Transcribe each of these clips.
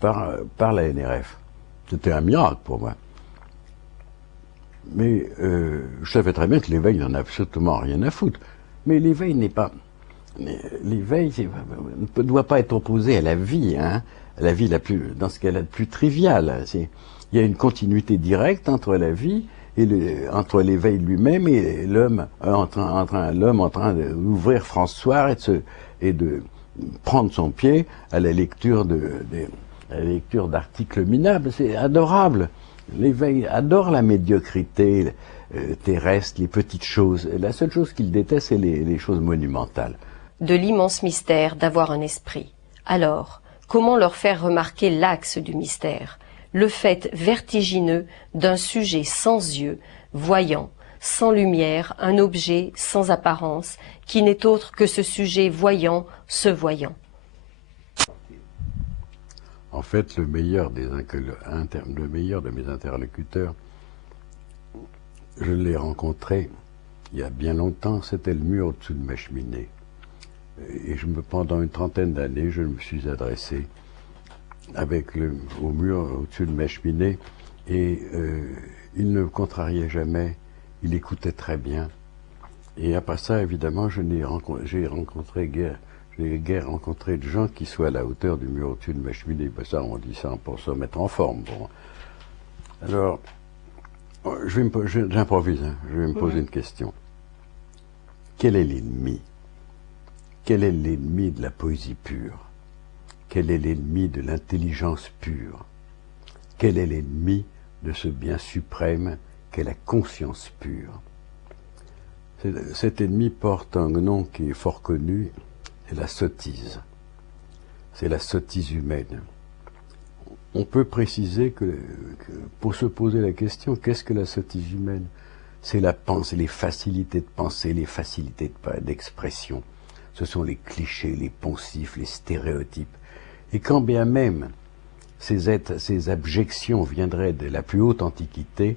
par la NRF. C'était un miracle pour moi. Mais je savais très bien que l'éveil n'en a absolument rien à foutre. Mais l'éveil n'est pas... L'éveil ne doit pas être opposé à la vie, hein, à la vie dans ce qu'elle a de plus trivial. Il y a une continuité directe entre la vie et entre l'éveil lui-même et l'homme en train d'ouvrir François et de prendre son pied à la lecture d'articles minables. C'est adorable. L'éveil adore la médiocrité terrestre, les petites choses. La seule chose qu'il déteste, c'est les choses monumentales. De l'immense mystère d'avoir un esprit. Alors, comment leur faire remarquer l'axe du mystère, le fait vertigineux d'un sujet sans yeux, voyant, sans lumière, un objet sans apparence, qui n'est autre que ce sujet voyant, se voyant. En fait, le meilleur de mes interlocuteurs, je l'ai rencontré il y a bien longtemps, c'était le mur au-dessus de ma cheminée. Et pendant une trentaine d'années, je me suis adressé au mur au-dessus de ma cheminée, et il ne me contrariait jamais, il écoutait très bien. Et après ça, évidemment, j'ai guère rencontré de gens qui soient à la hauteur du mur au-dessus de ma cheminée. Ben ça, on dit ça pour se mettre en forme. Bon. Alors, j'improvise, hein, je vais me poser une question. Quel est l'ennemi ? Quel est l'ennemi de la poésie pure? Quel est l'ennemi de l'intelligence pure? Quel est l'ennemi de ce bien suprême qu'est la conscience pure? Cet ennemi porte un nom qui est fort connu, c'est la sottise. C'est la sottise humaine. On peut préciser que pour se poser la question, qu'est-ce que la sottise humaine? C'est la pensée, les facilités de pensée, les facilités d'expression. Ce sont les clichés, les poncifs, les stéréotypes. Et quand bien même ces abjections viendraient de la plus haute antiquité,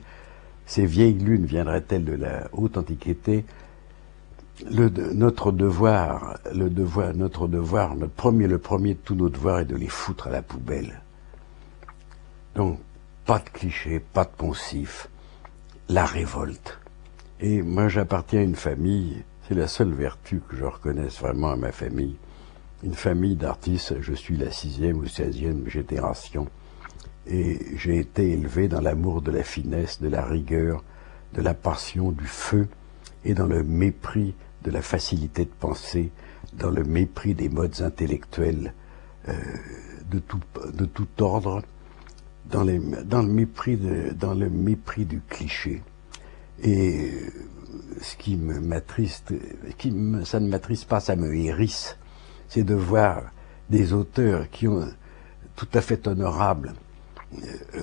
ces vieilles lunes viendraient-elles de la haute antiquité, notre premier de tous nos devoirs est de les foutre à la poubelle. Donc, pas de clichés, pas de poncifs, la révolte. Et moi, j'appartiens à une famille, c'est la seule vertu que je reconnaisse vraiment à ma famille, une famille d'artistes. Je suis la 6e ou 16e génération, et j'ai été élevé dans l'amour de la finesse, de la rigueur, de la passion, du feu, et dans le mépris de la facilité de penser, dans le mépris des modes intellectuels de tout ordre, dans le mépris du cliché. Et ce qui m'attriste, ça ne m'attriste pas, ça me hérisse, c'est de voir des auteurs qui ont tout à fait honorables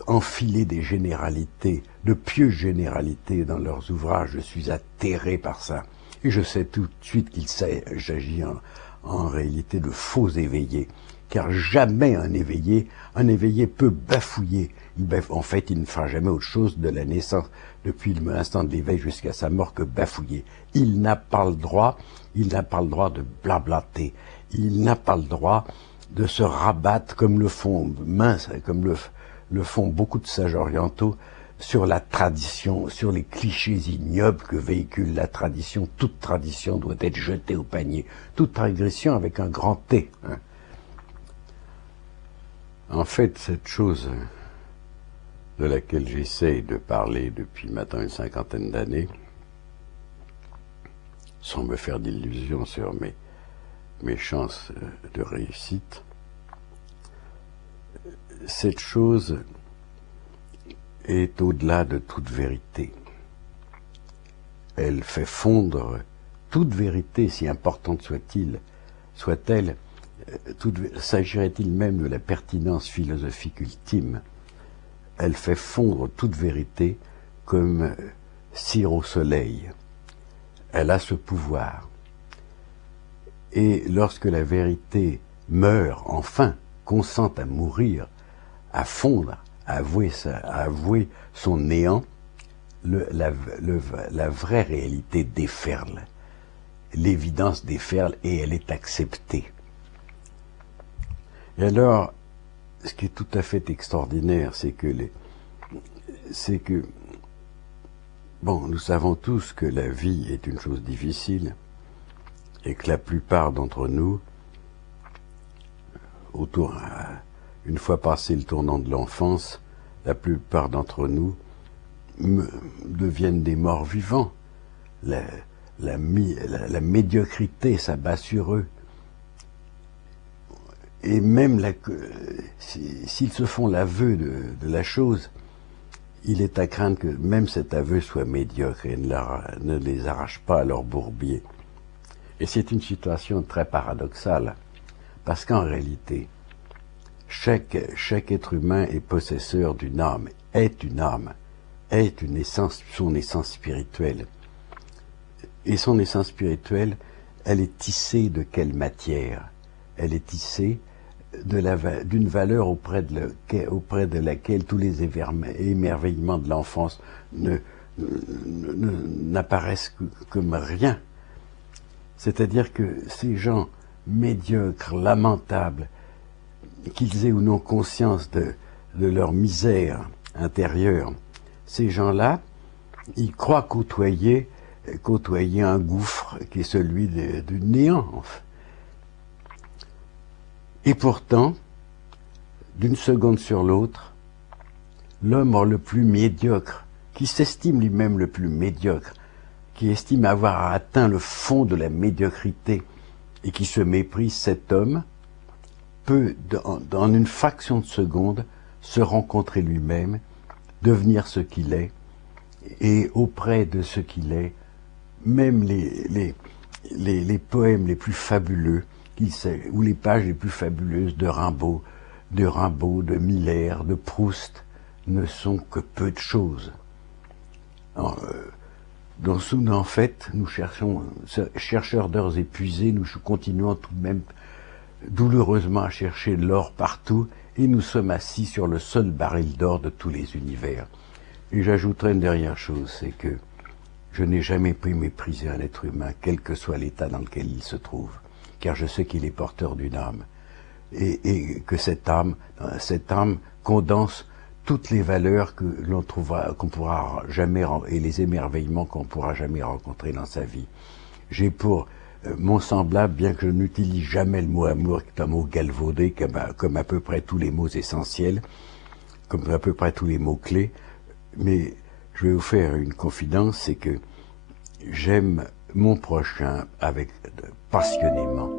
enfiler des généralités, de pieuses généralités dans leurs ouvrages. Je suis atterré par ça. Et je sais tout de suite qu'il s'agit en réalité de faux éveillés. Car jamais un éveillé peut bafouiller. En fait, il ne fera jamais autre chose de la naissance, depuis l'instant de l'éveil jusqu'à sa mort, que bafouiller. Il n'a pas le droit de blablater. Il n'a pas le droit de se rabattre comme le font le font beaucoup de sages orientaux sur la tradition, sur les clichés ignobles que véhicule la tradition. Toute tradition doit être jetée au panier. Toute régression avec un grand T. Hein. En fait, cette chose de laquelle j'essaie de parler depuis maintenant une cinquantaine d'années, sans me faire d'illusions sur mes chances de réussite, cette chose est au-delà de toute vérité. Elle fait fondre toute vérité, si importante soit-elle, s'agirait-il même de la pertinence philosophique ultime. Elle fait fondre toute vérité comme cire au soleil. Elle a ce pouvoir. Et lorsque la vérité meurt, enfin, consent à mourir, à fondre, à avouer son néant, la vraie réalité déferle. L'évidence déferle et elle est acceptée. Et alors, ce qui est tout à fait extraordinaire, c'est que bon, nous savons tous que la vie est une chose difficile et que la plupart d'entre nous, une fois passé le tournant de l'enfance, la plupart d'entre nous deviennent des morts vivants. La médiocrité s'abat sur eux. Et même s'ils se font l'aveu de la chose, il est à craindre que même cet aveu soit médiocre et ne les arrache pas à leur bourbier. Et c'est une situation très paradoxale, parce qu'en réalité, chaque être humain est possesseur d'une âme, est une essence, son essence spirituelle. Et son essence spirituelle, elle est tissée de quelle matière? Elle est tissée d'une valeur auprès de laquelle tous les émerveillements de l'enfance n'apparaissent comme rien. C'est-à-dire que ces gens médiocres, lamentables, qu'ils aient ou non conscience de leur misère intérieure, ces gens-là, ils croient côtoyer un gouffre qui est celui du néant. Et pourtant, d'une seconde sur l'autre, l'homme le plus médiocre, qui s'estime lui-même le plus médiocre, qui estime avoir atteint le fond de la médiocrité et qui se méprise, cet homme peut, dans une fraction de seconde, se rencontrer lui-même, devenir ce qu'il est, et auprès de ce qu'il est, même les poèmes les plus fabuleux, ou les pages les plus fabuleuses de Rimbaud, de Miller, de Proust, ne sont que peu de choses. En fait, nous chercheurs d'heures épuisés, nous continuons tout de même douloureusement à chercher l'or partout, et nous sommes assis sur le seul baril d'or de tous les univers. Et j'ajouterai une dernière chose, c'est que je n'ai jamais pu mépriser un être humain, quel que soit l'état dans lequel il se trouve, car je sais qu'il est porteur d'une âme, et que cette âme condense toutes les valeurs qu'on pourra jamais, et les émerveillements qu'on pourra jamais rencontrer dans sa vie. J'ai pour mon semblable, bien que je n'utilise jamais le mot amour, qui est un mot galvaudé, comme à peu près tous les mots essentiels, comme à peu près tous les mots clés, mais je vais vous faire une confidence, c'est que j'aime mon prochain passionnément.